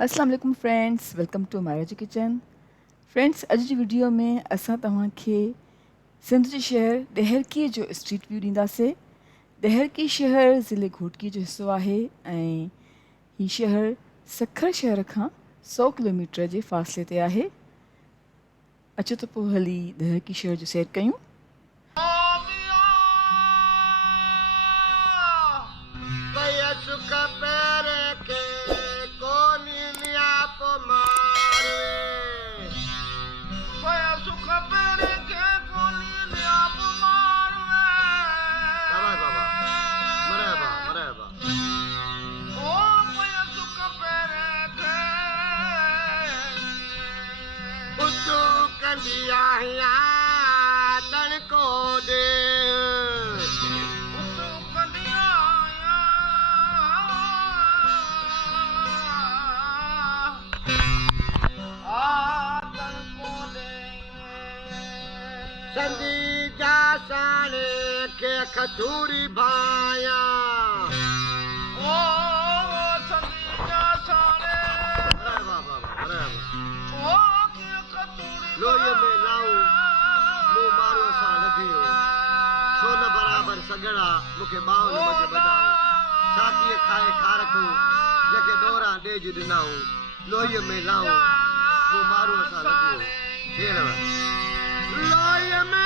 अस्सलाम वालेकुम friends, welcome to मायराजी किचन। फ्रेंड्स, अॼु जी वीडियो में असां तव्हांखे सिंध जे शहर ॾहरकी जो स्ट्रीट व्यू ॾींदासीं। ॾहरकी शहर ज़िले घोटकी जो हिसो आहे ऐं हीउ शहर सखर शहर खां 100 किलोमीटर जे फ़ासिले ते आहे। अचो त पोइ हली ॾहरकी शहर जो सैर कयूं। खजूरी भाया ओ संदीजा साले ओ के खजूरी लोये में लाऊं मु मारो सा लगियो सोन बराबर सगड़ा मुखे बावन बजे बजाऊं छाती खाए खारकू जके डोरा डेज दिनाऊं लोये में लाऊं मु मारो सा लगियो खेलवा लोये में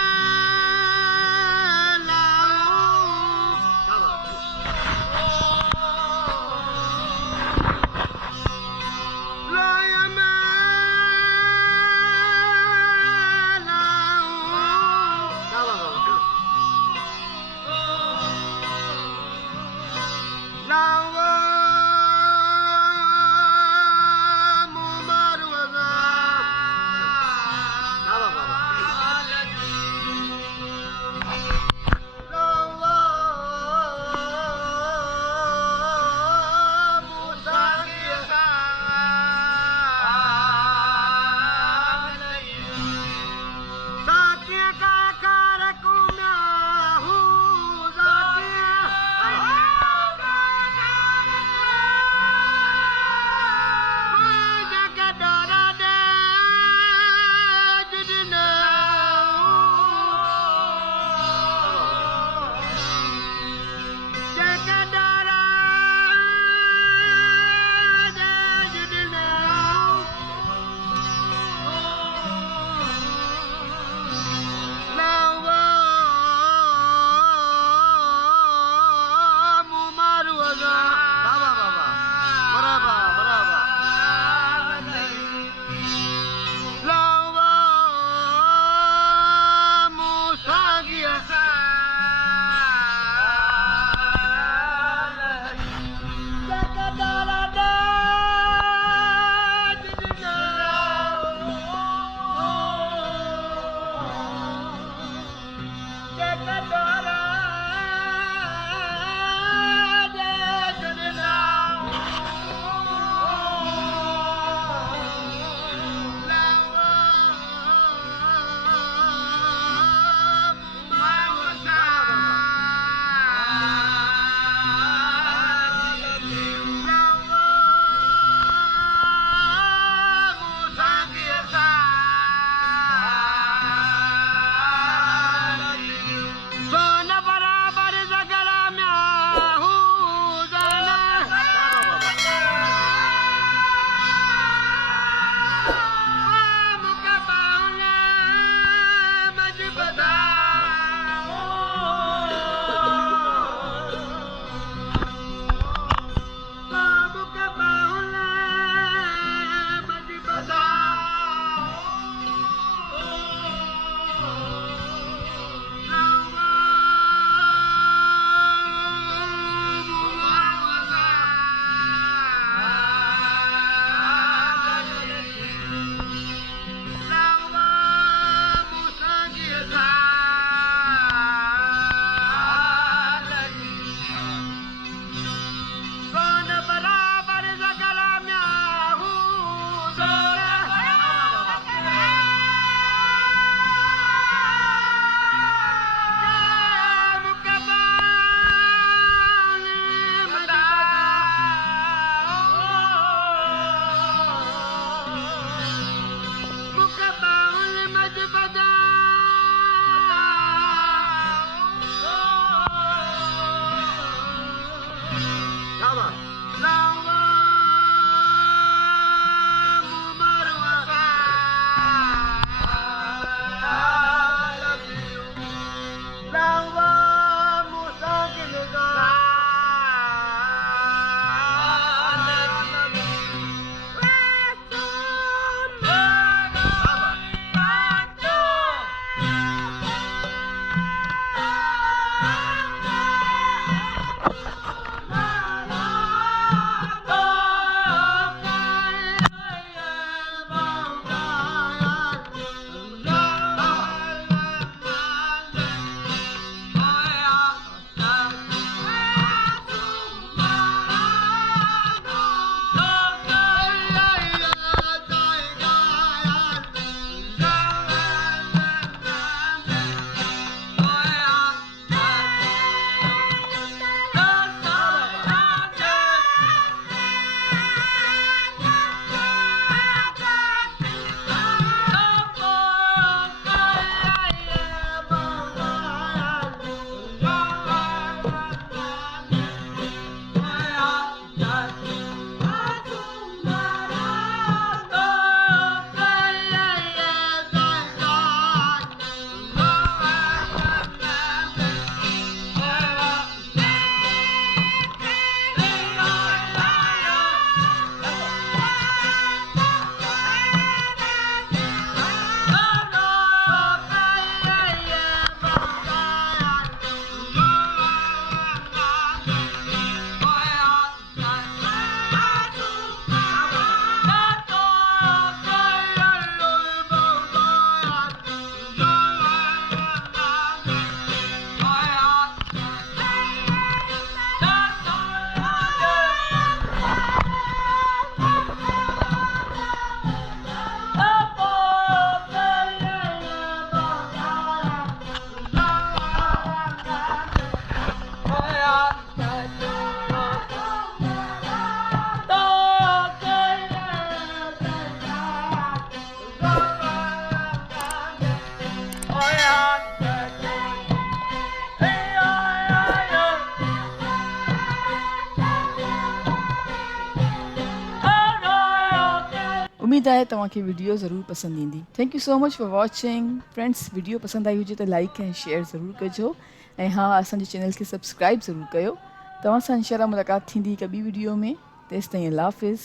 उम्मीद आहे तव्हांखे वीडियो ज़रूरु पसंदि ईंदी। Thank you so much for watching. Friends, video पसंदि आई हुजे त लाइक ऐं शेयर ज़रूरु कजो ऐं हा, असांजे चैनल खे सब्सक्राइब ज़रूरु कयो। तव्हां सां इंशाअल्लाह मुलाक़ात थींदी हिकु ॿी वीडियो में। तेसिताईं अल्लाह हाफ़िज़।